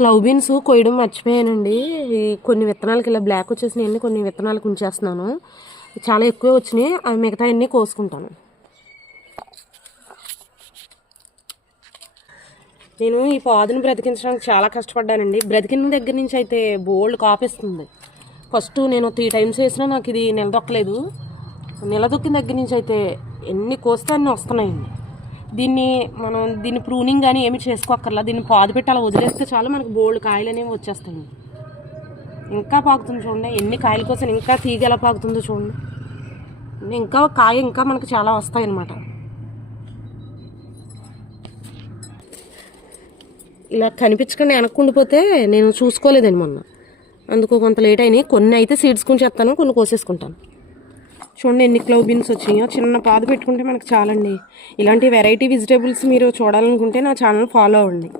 Clove beans కొయ్యడం మర్చిపోయానండి. ఈ కొన్ని విత్తనాలకి ఇలా బ్లాక్ వచ్చేసినాయండి, కొన్ని విత్తనాలకు ఉంచేస్తున్నాను. చాలా ఎక్కువ వచ్చినాయి, అవి మిగతా అన్నీ కోసుకుంటాను. నేను ఈ పాదును బ్రతికించడానికి చాలా కష్టపడ్డానండి. బ్రతికిన దగ్గర నుంచి అయితే బోల్డ్ కాపిస్తుంది. ఫస్ట్ నేను 3 టైమ్స్ వేసినా నాకు ఇది నిలదొక్కలేదు. నిలదొక్కిన దగ్గర నుంచి అయితే ఎన్ని కోస్తే అన్నీ వస్తున్నాయండి. దీన్ని ప్రూనింగ్ కానీ ఏమి చేసుకోక్కర్లా. దీన్ని పాదు పెట్టి అలా వదిలేస్తే చాలు, మనకు బోల్డ్ కాయలు అనేవి వచ్చేస్తాయి. ఇంకా పాకుతుంది చూడండి, ఎన్ని కాయల కోసం ఇంకా తీగ ఎలా పాకుతుందో చూడండి. ఇంకా కాయ ఇంకా మనకు చాలా వస్తాయి అన్నమాట. ఇలా కనిపించకుండా వెనక్కుండిపోతే నేను చూసుకోలేదండి మొన్న, అందుకు కొంత లేట్ అయినాయి. కొన్ని అయితే సీడ్స్కొని చేస్తాను, కొన్ని కోసేసుకుంటాను. చూడండి ఎన్ని క్లవ్ బీన్స్ వచ్చినాయో. చిన్న పాదు పెట్టుకుంటే మనకు చాలండి. ఇలాంటి వెరైటీ వెజిటేబుల్స్ మీరు చూడాలనుకుంటే నా ఛానల్ ఫాలో అవ్వండి.